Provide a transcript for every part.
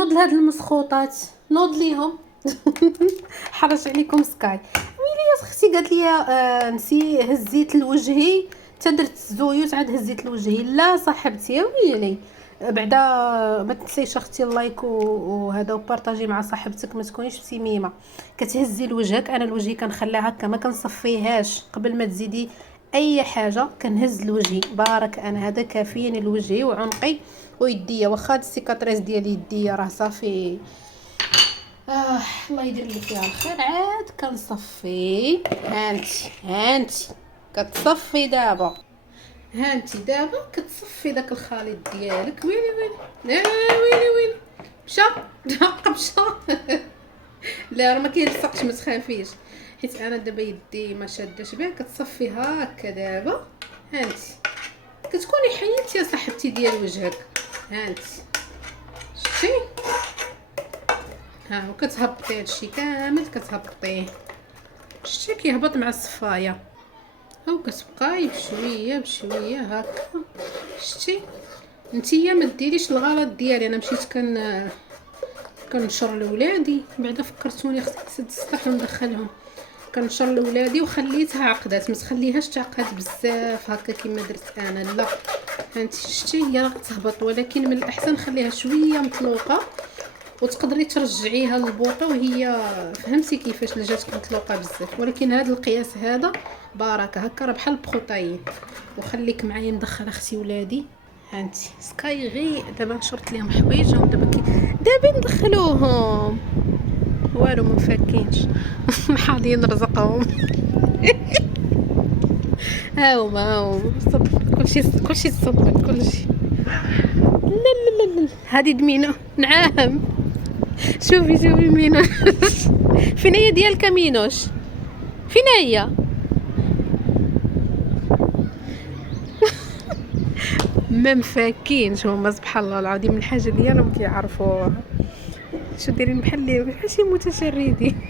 نوض لهاد المسخوطات، نوض ليهم. حرج عليكم سكاي. ويلي يا اختي قالت لي نسي هزيت لوجهي، تا درت زويوت عاد هزيت لوجهي. لا صاحبتي يا ويلي، بعدا ما تنسيش اختي اللايك وهذا وبارطاجي مع صاحبتك، ما تكونيش بسميمه كتهزي لوجهك. انا لوجهي كنخليها هكا ما كنصفيهاش قبل ما تزيدي اي حاجه، كنهز لوجهي بارك انا، هذا كافيني لوجهي وعنقي ويديا. واخا هاد السيكاتريس ديال يديا راه صافي، الله يدير لي فيها الخير. عاد كنصفي. هانتي كتصفي دابا، هانتي دابا كتصفي داك الخليط ديالك. ويلي ويلي، ويلي ويلي، مشى مشى. لا راه ما كيلصقش، ما تخافيش، حيت انا دابا يدي ما شاداش بها. كتصفيها هكا دابا، هانتي كتكوني حيدتي يا صاحبتي ديال وجهك. هانتي شتي، ها وكتهبطي هادشي كامل، كتهبطيه شتي كيهبط مع الصفايه، او كتبقاي بشويه بشويه هكا. شتي نتيا ما ديريش الغلط ديالي. انا مشيت كنشر لولادي، بعدا فكرتوني خصني نسد السطح وندخلهم. كنشر لولادي وخليتها عقدات، ما تخليهاش تعقد بزاف هكا كيما درت انا. لا هانتي شتي هي راه غتهبط، ولكن من الاحسن خليها شويه مطلوقه وتقدري ترجعيها للبوطه وهي فهمتي كيفاش جاتك مطلوقه بزاف. ولكن هذا القياس هذا بركه هكا راه بحال البخوطايين. وخليك معايا ندخل اختي ولادي. هانتي سكاي غي دابا نشرت لهم حوايجهم، دابا ندخلوهم والو ما فاكينش. حاضين رزقهم. هاهما صبر، كلشي تصبر كلشي. لا لا لا لا، هادي دمينه نعم. شوفي مينوش. فين هي ديالك مينوش؟ فين هي؟ ما مفاكينش هما سبحان الله العظيم، الحاجه ديالهم كيعرفوها. شو دايرين بحال شي متشردين.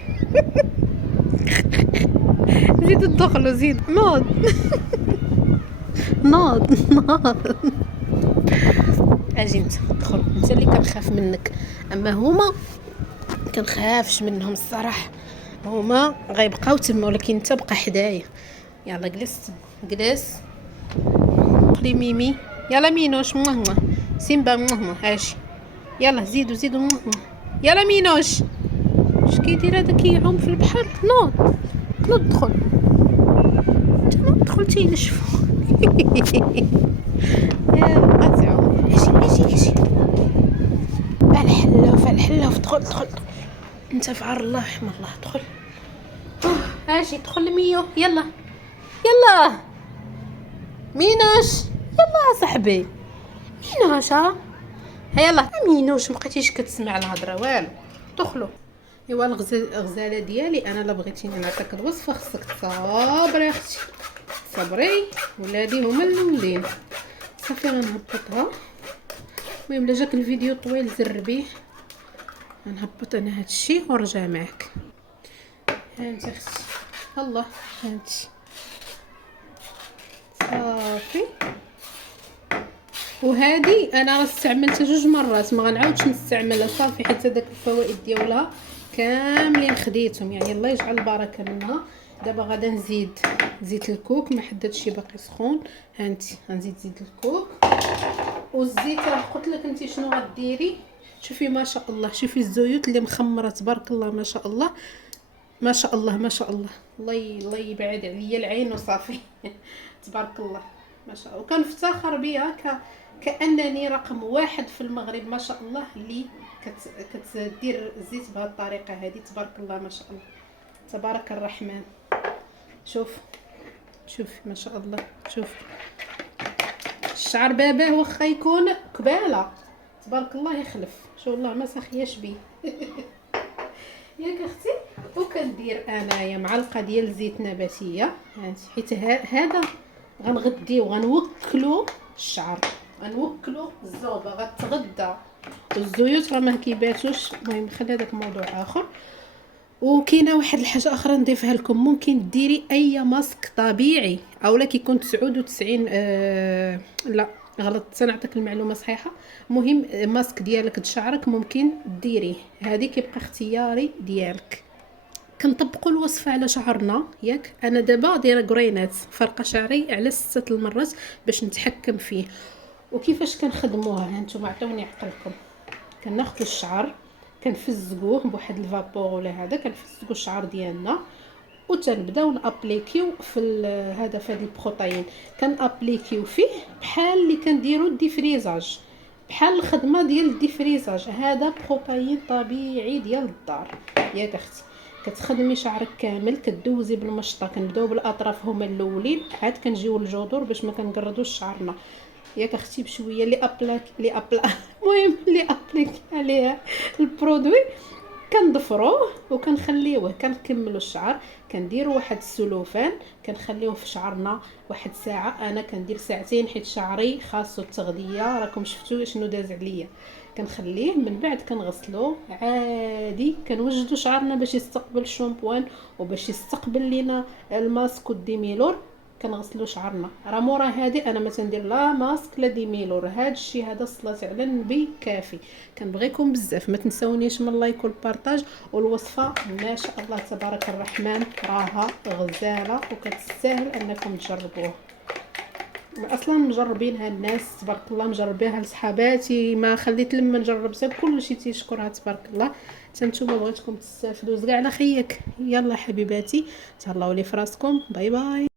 زيدوا تدخلوا، زيد نوض. نوض. اجي انت دخل، انت اللي كنخاف منك، اما هما كنخافش منهم الصراحه. هما غيبقاو تما، ولكن انت بقى حدايا. يلا جلس قلي ميمي. يلا مينوش سيمبا هاشي. يلا زيدوا يلا مينوش. اش كيدير هذا كيعوم في البحر؟ نوض دخل، انت نوض دخل تينشفو. يا بقى تعوم. اجي الحلاف دخل انت في عار الله رحم الله. دخل اجي دخل ميو. يلا مينوش، يلا صاحبي مينوش. يلا مينوش، مبقيتيش كتسمع الهضره والو. دخلوا. ايوا الغزاله ديالي انا، لا بغيتيني نعطيك الوصفه خصك تصبري اختي، صبري. ولادي هما الاولين. صافي غنهبطها. المهم الا جاك الفيديو طويل زربيه. غنهبط انا هادشي ونرجع معك. هانت اختي، الله هانت صافي. وهذه انا راه استعملتها 2 مرات، ما غنعاودش نستعملها صافي، حتى داك الفوائد ديالها كاملين خديتهم، يعني الله يجعل البركه منها. دابا غادا نزيد زيت الكوك، ما حددتش باقي سخون. هانتي غنزيد زيت الكوك والزيت. راه قلت لك انت شنو غديري. شوفي ما شاء الله، شوفي الزيوت اللي مخمره تبارك الله، ما شاء الله ما شاء الله ما شاء الله. الله يبعد عليا العين وصافي. تبارك الله ما شاء الله. وكنفتخر بها كانني رقم 1 في المغرب ما شاء الله، اللي كتدير الزيت بهذه الطريقه هذه. تبارك الله ما شاء الله، تبارك الرحمن. شوفي ما شاء الله. شوفي الشعر باباه واخا يكون قباله تبارك الله يخلف، شو الله ما سخياش بيه. ياك اختي. وكندير انايا معلقه ديال زيت نباتيه، هانتي، حيت هذا غنغديو غنوكلو الشعر، غنوكلو الزوبه غتغدى، والزيوت راه ما كيباتوش. المهم خلي هذاك موضوع اخر. وكاينه واحد الحاجه اخرى نضيفها لكم، ممكن ديري اي ماسك طبيعي اولا كيكون 99 لا غلط سنعطيك المعلومه صحيحه. مهم ماسك ديالك شعرك ممكن ديريه، هذه كيبقى اختياري ديالك. كنطبقوا الوصفه على شعرنا ياك. انا دابا دايره قرينات فرقه شعري على 6 المرات باش نتحكم فيه. وكيفاش كنخدموها؟ هانتوما عطوني عقلكم. كناخذوا الشعر كنفزقوه بواحد الفابور ولا هذا، كنفزقوا الشعر ديالنا وتنبداو نابليكيو في هذا في هذا البروتين، كنابليكيو فيه بحال اللي كنديروا الديفريزاج، بحال الخدمه ديال الديفريزاج. هذا بروتين طبيعي ديال الدار ياك اختي. كتخدمي شعرك كامل، كدوزي بالمشطه، كنبداو بالاطراف هما الاولين، عاد كنجيو للجذور باش ما كنقردوش شعرنا ياك اختي. بشويه لي ابلا المهم لي ابليك عليها البرودوي كنضفروه وكنخليوه. كنكملوا الشعر كنديروا واحد السلوفان كنخليوه في شعرنا واحد ساعه. انا كندير ساعتين حيت شعري خاصو التغذيه، راكم شفتوا شنو داز عليا. كنخليه من بعد كنغسلوه عادي. كنوجدوا شعرنا باش يستقبل الشامبوان وباش يستقبل لينا الماسك والديميلور. كنغسلوا شعرنا. راه مورا هادي انا ما تندير لا ماسك لا ديميلور. هاد الشيء هذا الصلاه على النبي كافي. كنبغيكم بزاف، ما تنساونيش من اللايك والبارطاج. والوصفه ما شاء الله تبارك الرحمن راها غزاله وكتستاهل انكم تجربوه. اصلا مجربينها الناس تبارك الله، مجربينها لصحاباتي، ما خليت لما نجربتها كلشي تيشكرها تبارك الله. حتى نتوما بغيتكم تستافدوا. زكا على خيك. يلا حبيباتي تهلاو لي فراسكم. باي باي.